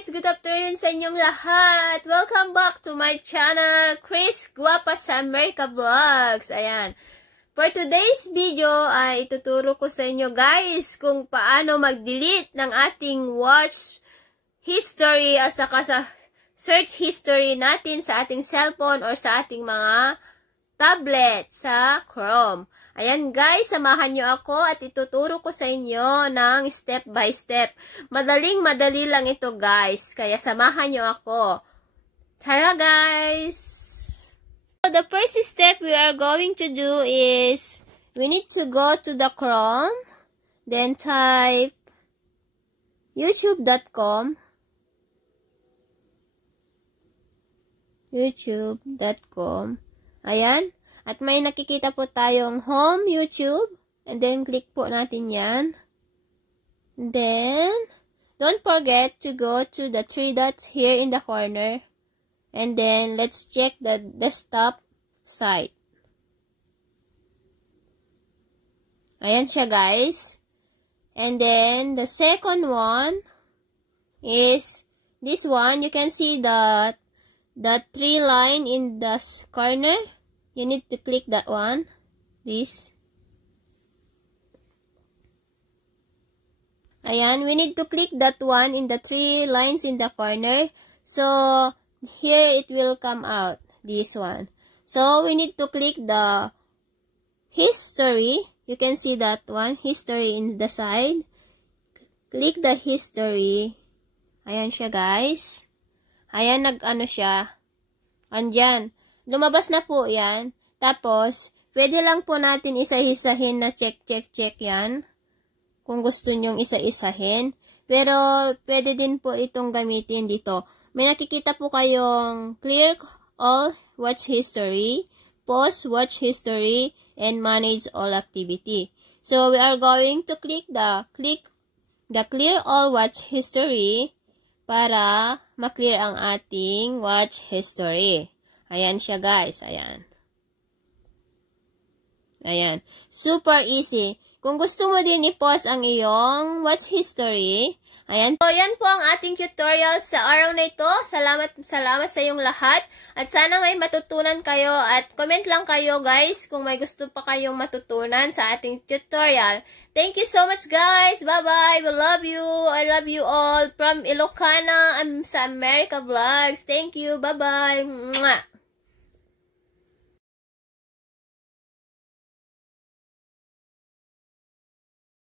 guys! Good afternoon sa inyong lahat! Welcome back to my channel, Chris Guapa sa America Vlogs. Ayan. For today's video ay ituturo ko sa inyo guys kung paano mag-delete ng ating watch history at saka sa search history natin sa ating cellphone or sa ating mga tablet sa Chrome. Ayan guys, samahan nyo ako at ituturo ko sa inyo ng step by step. Madali lang ito guys, kaya samahan nyo ako. Tara guys! So, the first step we are going to do is, we need to go to the Chrome, then type youtube.com Ayan. At may nakikita po tayong home YouTube. And then, click po natin yan. Then, don't forget to go to the three dots here in the corner. And then, let's check the desktop site. Ayan siya, guys. And then, the second one is this one. You can see the three line in the corner. You need to click that one. This. Ayan, we need to click that one in the three lines in the corner. So, here it will come out. This one. So, we need to click the history. You can see that one. History in the side. Click the history. Ayan siya, guys. Ayan, nag-ano siya. Andyan. Lumabas na po yan. Tapos, pwede lang po natin isa-isahin na check yan. Kung gusto nyong isa-isahin. Pero, pwede din po itong gamitin dito. May nakikita po kayong clear all watch history, pause watch history, and manage all activity. So, we are going to click the clear all watch history para ma-clear ang ating watch history. Ayan siya guys, ayan. Ayan. Super easy. Kung gusto mo din i-pause ang iyong watch history, ayan. So, yan po ang ating tutorial sa araw na ito. Salamat sa iyong lahat. At sana may matutunan kayo at comment lang kayo guys kung may gusto pa kayong matutunan sa ating tutorial. Thank you so much guys. Bye-bye. We love you. I love you all from Ilocana sa America Vlogs. Thank you. Bye-bye.